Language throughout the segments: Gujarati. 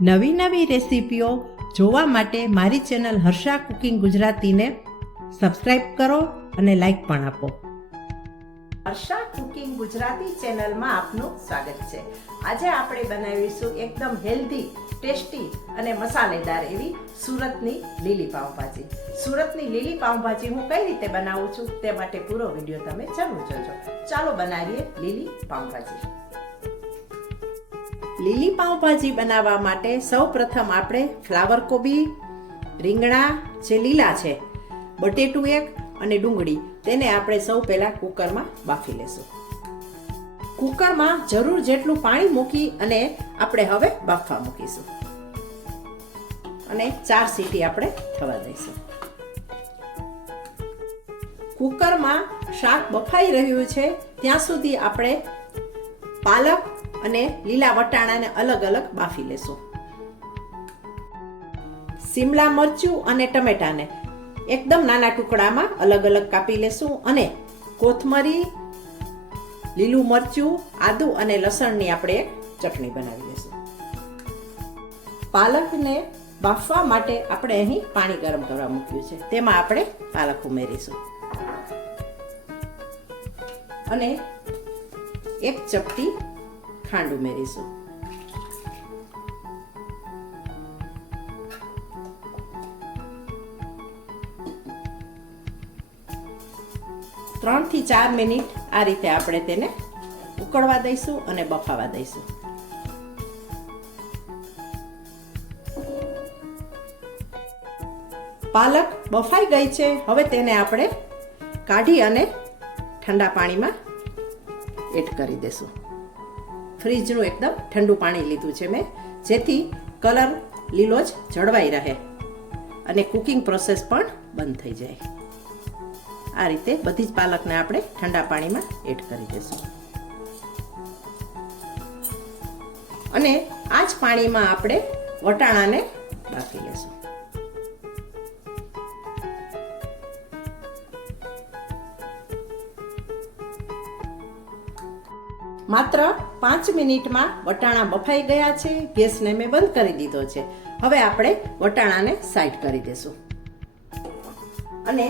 નવી નવી રેસીપીઓ જોવા માટે મારી ચેનલ હર્ષા કુકિંગ ગુજરાતીને સબસ્ક્રાઈબ કરો અને લાઈક પણ આપો. હર્ષા કુકિંગ ગુજરાતી ચેનલમાં આપનું સ્વાગત છે. આજે આપણે બનાવીશું એકદમ હેલ્ધી, ટેસ્ટી અને મસાલેદાર એવી સુરતની લીલી પાઉંભાજી. સુરતની લીલી પાઉંભાજી હું કઈ રીતે બનાવું છું તે માટે પૂરો વિડીયો તમે જરૂર જોજો. ચાલો બનાવીએ લીલી પાઉંભાજી. લીલી પાઉંભાજી બનાવવા માટે સૌપ્રથમ આપણે ફ્લાવર કોબી, રીંગણા જે લીલા છે, બટેટું એક અને ડુંગળી, તેને આપણે સૌ પહેલાં કુકરમાં બાફી લેશું. કુકરમાં જરૂર જેટલું પાણી મૂકી અને આપણે હવે બાફવા મૂકીશું અને 4 સીટી આપણે થવા દઈશું. કુકરમાં શાક બફાઈ રહ્યું છે ત્યાં સુધી આપણે પાલક અને લીલા વટાણાને અલગ અલગ બાફી લેશું. શિમલા મરચું અને ટમેટાને એકદમ નાના ટુકડામાં અલગ અલગ કાપી લેશું અને કોથમરી, લીલું મરચું, આદુ અને લસણની આપણે એક ચટણી બનાવી લેશું. પાલકને બાફવા માટે આપણે અહીં પાણી ગરમ કરવા મૂક્યું છે. તેમાં આપણે પાલક ઉમેરીશું અને 1 ચપટી ખાંડ ઉમેરીશું. ત્રણ થી 4 મિનિટ આ રીતે આપણે તેને ઉકળવા દઈશું અને બફાવા દઈશું. પાલક બફાઈ ગઈ છે. હવે તેને આપણે કાઢી અને ઠંડા પાણીમાં એડ કરી દેશું. ફ્રીજનું એકદમ ઠંડુ પાણી લીધું છે મેં, જેથી કલર લીલો જ જળવાઈ રહે અને કુકિંગ પ્રોસેસ પણ બંધ થઈ જાય. આ રીતે બધી જ પાલકને આપણે ઠંડા પાણીમાં એડ કરી દઈશું અને આ જ પાણીમાં આપણે વટાણાને બાફી લેશું. માત્ર 5 મિનિટમાં વટાણા બફાઈ ગયા છે. ગેસને મેં બંધ કરી દીધો છે. હવે આપણે વટાણાને સાઈડ કરી દેશું અને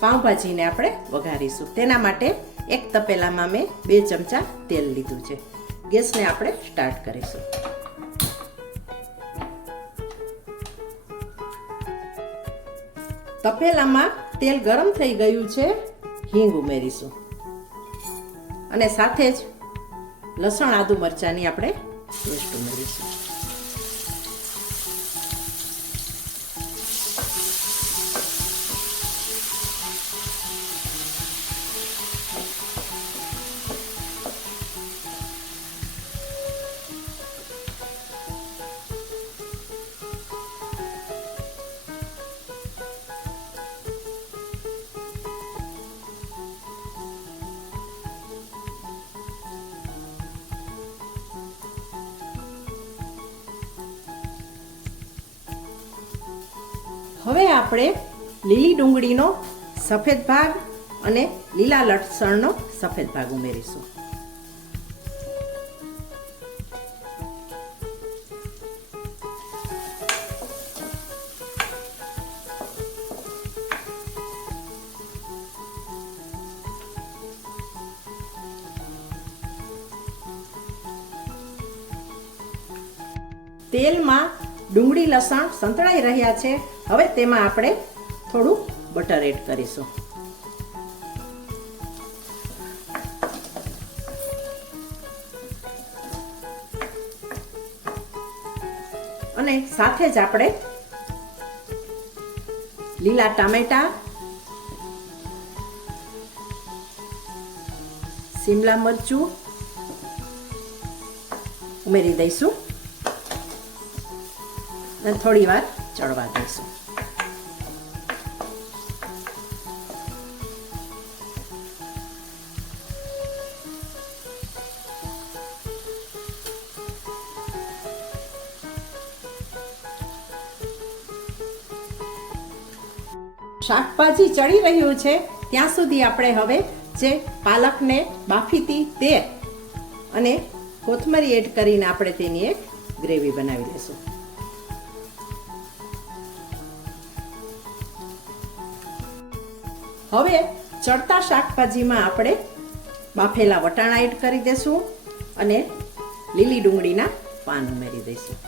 પાઉંભાજીને આપણે વઘારીશું. તેના માટે એક તપેલામાં મેં 2 ચમચા તેલ લીધું છે. ગેસને આપણે સ્ટાર્ટ કરીશું. તપેલામાં તેલ ગરમ થઈ ગયું છે. હિંગ ઉમેરીશું અને સાથે જ લસણ, આદુ, મરચાંની આપણે પેસ્ટ ઉમેરીશું. હવે આપણે લીલી ડુંગળીનો સફેદ ભાગ અને લીલા લસણનો સફેદ ભાગ ઉમેરીશું. તેલમાં ડુંગળી, લસણ સંતળાઈ રહ્યા છે. હવે તેમાં આપણે થોડું બટર એડ કરીશું અને સાથે જ આપણે લીલા ટામેટા, શિમલા મરચું ઉમેરી દઈશું અને થોડી વાર ચડવા દઈશું. શાકભાજી ચડી રહ્યું છે ત્યાં સુધી આપણે હવે જે પાલકને બાફી હતી તે અને કોથમરી એડ કરીને આપણે તેની એક ગ્રેવી બનાવી લઈશું. હવે ચડતા શાકભાજીમાં આપણે બાફેલા વટાણા એડ કરી દઈશું અને લીલી ડુંગળીના પાન ઉમેરી દઈશું.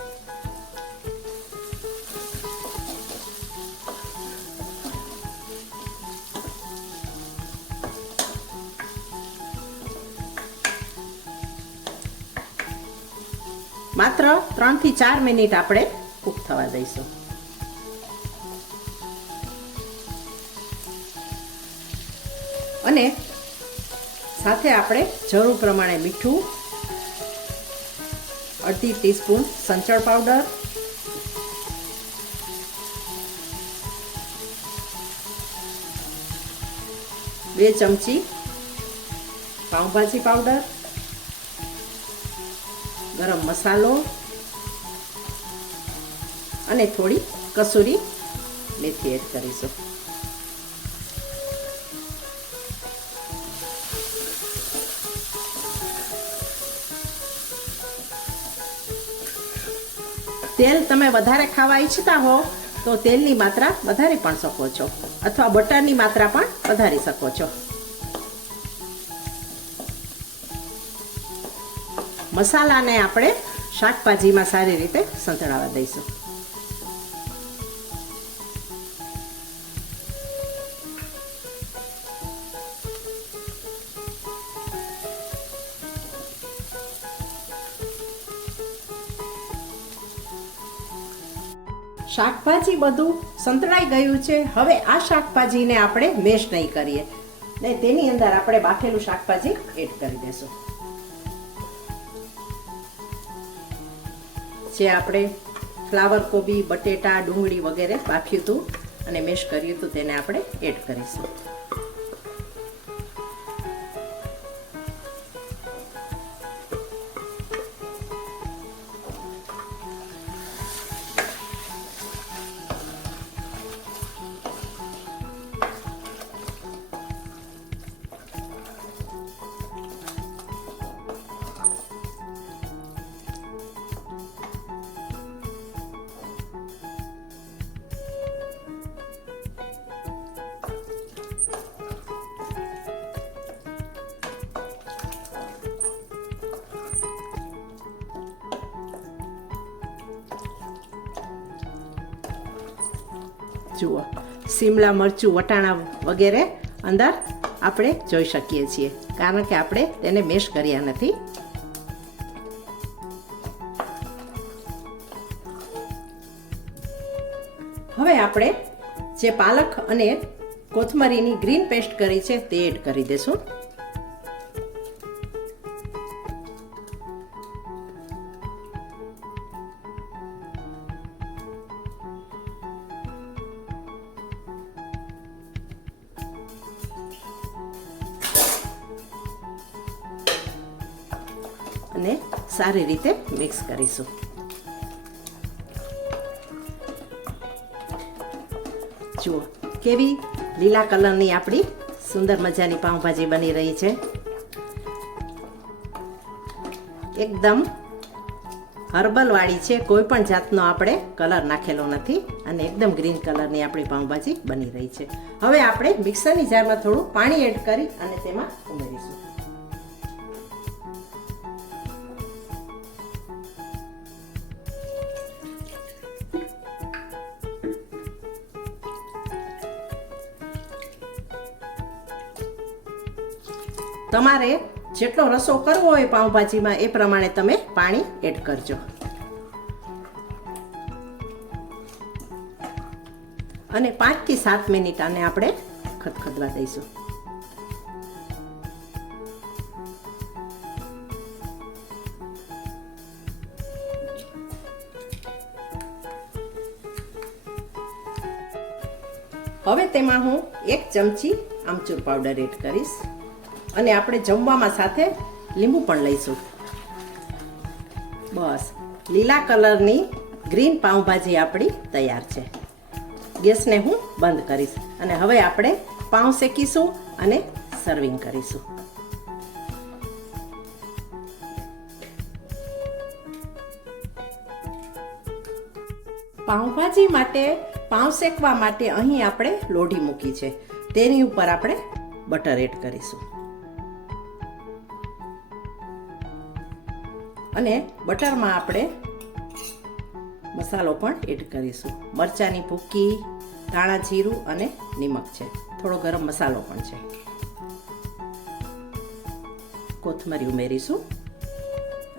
માત્ર 3 થી 4 મિનિટ આપણે કૂક થવા દઈશું. અને સાથે આપણે જરૂર પ્રમાણે મીઠું, અડધી ટીસ્પૂન સંચળ પાવડર, બે ચમચી પાઉંભાજી પાવડર, ગરમ મસાલો અને થોડી કસૂરી મેથી એડ કરીશું. તેલ તમે વધારે ખાવા ઈચ્છતા હો તો તેલની માત્રા વધારી પણ શકો છો અથવા બટરની માત્રા પણ વધારી શકો છો. મસાલાને આપણે શાકભાજીમાં સારી રીતે સંતળાવા દઈશું. શાકભાજી બધું સંતળાઈ ગયું છે. હવે આ શાકભાજીને આપણે મેશ નહીં કરીએ ને તેની અંદર આપણે બાફેલું શાકભાજી એડ કરી દઈશું. જે આપણે ફ્લાવર કોબી, બટેટા, ડુંગળી વગેરે બાફ્યું હતું અને મેશ કર્યું હતું તેને આપણે એડ કરીશું. જુઓ, શિમલા મરચું, વટાણા વગેરે અંદર આપણે જોઈ શકીએ છીએ કારણ કે આપણે તેને મેશ કર્યા નથી. હવે આપણે જે પાલક અને કોથમરીની ગ્રીન પેસ્ટ કરી છે તે એડ કરી દેશું. અને સારી રીતે મિક્સ કરીશું. જુઓ કેવી લીલા કલરની આપણી સુંદર મજાની પાઉંભાજી બની રહી છે. એકદમ હર્બલ વાળી છે, કોઈ પણ જાતનો આપણે કલર નાખેલો નથી અને એકદમ ગ્રીન કલરની આપણી પાઉંભાજી બની રહી છે. હવે આપણે મિક્સરની જારમાં થોડું પાણી એડ કરી અને તેમાં ઉમેરીશું. તમારે જેટલો રસો કરવો હોય પાઉંભાજીમાં એ પ્રમાણે તમે પાણી એડ કરજો. અને 5 થી 7 મિનિટ આને આપણે ખદખદવા દઈશું. હવે તેમાં હું 1 ચમચી આમચૂર પાવડર એડ કરીશ અને આપણે જમવામાં સાથે લીંબુ પણ લઈશું. બસ, લીલા કલરની ગ્રીન પાઉંભાજી આપણી તૈયાર છે. ગેસને હું બંધ કરીશ અને હવે આપણે પાઉં શેકીશું અને સર્વિંગ કરીશું. પાઉંભાજી માટે પાઉં શેકવા માટે અહીં આપણે લોઢી મૂકી છે. તેની ઉપર આપણે બટર એડ કરીશું અને બટરમાં આપણે મસાલો પણ એડ કરીશું. મરચાંની ભૂકી, ધાણા જીરું અને નિમક છે. થોડો ગરમ મસાલો પણ છે. કોથમરી ઉમેરીશું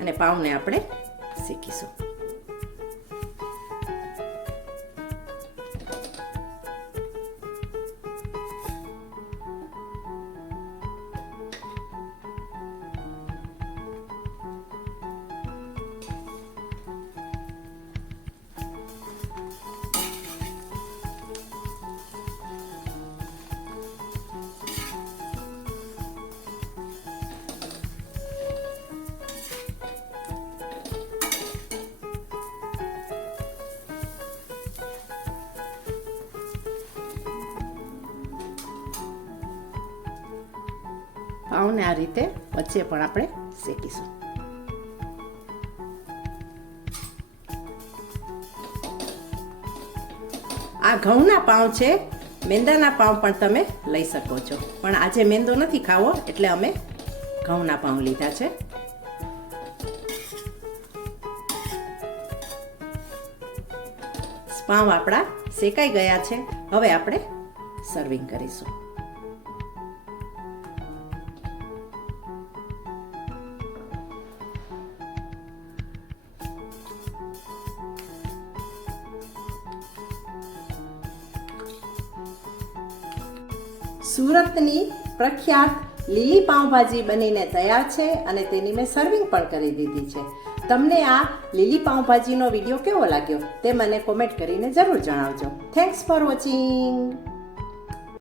અને પાઉંને આપણે શેકીશું. પાઉંને આ રીતે વચ્ચે પણ આપણે શેકીશું. આ ઘઉંના પાઉં છે. મેંદાના પાઉં પણ તમે લઈ શકો છો, પણ આજે મેંદો નથી ખાવો એટલે અમે ઘઉંના પાઉં લીધા છે. પાઉં આપણા શેકાઈ ગયા છે. હવે આપણે સર્વિંગ કરીશું. સુરતની પ્રખ્યાત લીલી પાઉંભાજી બનીને તૈયાર છે અને તેની મેં સર્વિંગ પણ કરી દીધી છે. તમને આ લીલી પાઉંભાજીનો વિડીયો કેવો લાગ્યો તે મને કોમેન્ટ કરીને જરૂર જણાવજો. Thanks for watching.